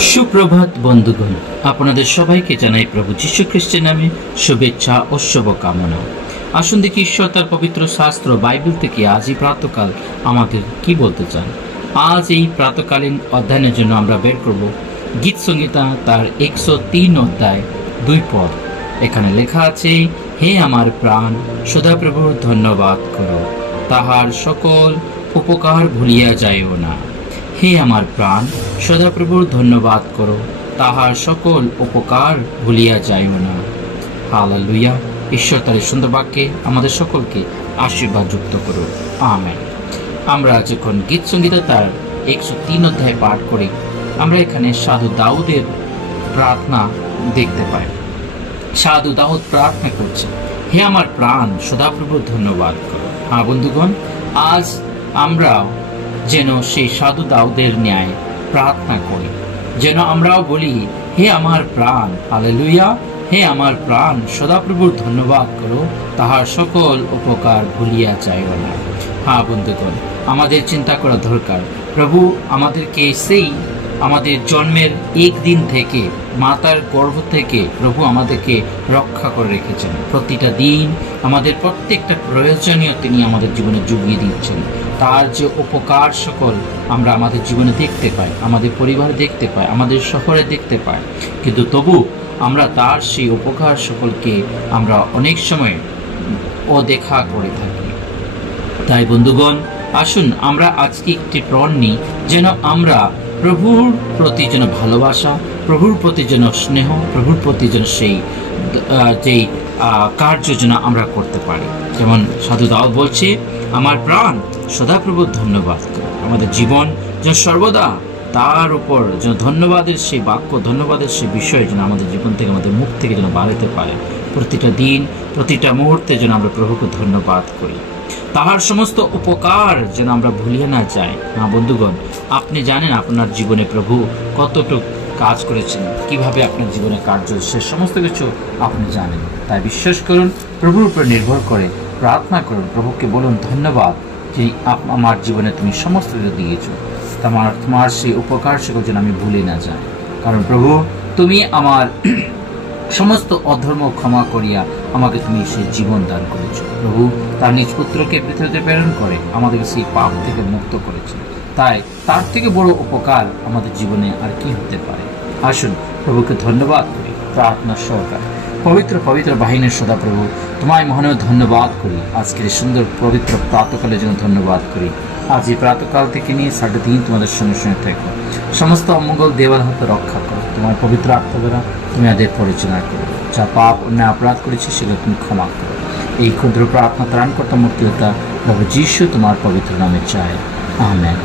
সুপ্রভাত বন্ধুগণ, আপনাদের সবাইকে জানাই প্রভু যীশু খ্রিস্টের নামে শুভেচ্ছা ও শুভকামনা। আসুন দেখি ঈশ্বর তার পবিত্র শাস্ত্র বাইবেল থেকে আজ এই প্রাতকাল আমাদের কি বলতে চান। আজ এই প্রাতকালীন অধ্যয়নের জন্য আমরা বের করব গীত সংহিতা তার 103 অধ্যায় 2 পদ। এখানে লেখা আছে, হে আমার প্রাণ সদাপ্রভুর ধন্যবাদ করো, তাহার সকল উপকার ভুলিয়া যাইও না। হে আমার প্রাণ সদাপ্রভুর ধন্যবাদ করো, তাহার সকল উপকার ভুলিয়া যাইও না। হালেলুয়া। ঈশ্বর তার সুন্দর বাক্যে আমাদের সকলকে আশীর্বাদ যুক্ত করুন, আমেন। আমরা যখন গীত সংগীতা তার 103 অধ্যায় পাঠ করি, আমরা এখানে সাধু দাউদের প্রার্থনা দেখতে পাই। সাধু দাউদ প্রার্থনা করছে, হে আমার প্রাণ সদাপ্রভুর ধন্যবাদ করো। হ্যাঁ বন্ধুগণ, আজ আমরা যেন সেই সাধু দাউদের ন্যায় প্রার্থনা করি, যেন আমরাও বলি, হে আমার প্রাণ, হালেলুয়া, হে আমার প্রাণ সদাপ্রভুর ধন্যবাদ করো, তাহার সকল উপকার ভুলিয়া যাইও না। হ্যাঁ বন্ধুগণ, আমাদের চিন্তা করা দরকার, প্রভু আমাদেরকে সেই আমাদের জন্মের একদিন থেকে, মাতার গর্ভ থেকে প্রভু আমাদেরকে রক্ষা করে রেখেছেন। প্রতিটা দিন আমাদের প্রত্যেকটা প্রয়োজনীয় তিনি আমাদের জীবনে জুগিয়ে দিচ্ছেন। তার যে উপকার সকল আমরা আমাদের জীবনে দেখতে পাই, আমাদের পরিবারে দেখতে পাই, আমাদের শহরে দেখতে পাই, কিন্তু তবু আমরা তার সেই উপকার সকলকে আমরা অনেক সময় অদেখা করে থাকি। তাই বন্ধুগণ, আসুন আমরা আজকে একটি প্রণ নিই, যেন আমরা প্রভুর প্রতি যেন ভালোবাসা, প্রভুর প্রতি যেন স্নেহ, প্রভুর প্রতি যেন সেই যেই কার্য যেন আমরা করতে পারি। যেমন সাধু দাউদ বলছে, আমার প্রাণ সদাপ্রভুর ধন্যবাদ করো। আমাদের জীবন যেন সর্বদা তার উপর যেন ধন্যবাদের সেই বাক্য, ধন্যবাদের সেই বিষয় যেন আমাদের জীবন থেকে, আমাদের মুখ থেকে যেন বাড়াতে পারে। প্রতিটা দিন, প্রতিটা মুহূর্তে যেন আমরা প্রভুকে ধন্যবাদ করি, তাহার সমস্ত উপকার যেন আমরা ভুলিয়ে না যাই। না বন্ধুগণ, আপনি জানেন আপনার জীবনে প্রভু কতটুকু কাজ করেছেন, কিভাবে আপনার জীবনে কার্য, সে সমস্ত কিছু আপনি জানেন। তাই বিশ্বাস করুন, প্রভুর উপর নির্ভর করে প্রার্থনা করুন, প্রভুকে বলুন, ধন্যবাদ যে আমার জীবনে তুমি সমস্ত কিছু দিয়েছ, তোমার সেই উপকার সেগুলো যেন আমি ভুলে না যাই। কারণ প্রভু, তুমি আমার সমস্ত অধর্ম ক্ষমা করিয়া আমাকে তুমি সেই জীবন দান করেছ। প্রভু তার নিজ পুত্রকে পৃথিবীতে প্রেরণ করে আমাদেরকে সেই পাপ থেকে মুক্ত করেছে। তাই তার থেকে বড় উপকার আমাদের জীবনে আর কি হতে পারে। আসুন প্রভুকে ধন্যবাদ করি প্রার্থনা সহকারে। পবিত্র পবিত্র বাহিনীর সদা প্রভু, তোমায় মহানয় ধন্যবাদ করি। আজকের সুন্দর পবিত্র প্রাতকালের জন্য ধন্যবাদ করি। আজ এই প্রাতকাল থেকে নিয়ে 3.5 তোমাদের সঙ্গে সঙ্গে থেকো, সমস্ত অমঙ্গল দেওয়াল হতে রক্ষা করো। তোমার পবিত্র আত্মা দ্বারা তুমি আমাদের পরিচালনা করো। যা পাপ অন্যায় অপরাধ করেছি সেগুলো তুমি ক্ষমা করো। এই ক্ষুদ্র প্রার্থনা ত্রাণকর্তা মুক্তিদাতা প্রভু যীশু তোমার পবিত্র নামে চাই, আমেন।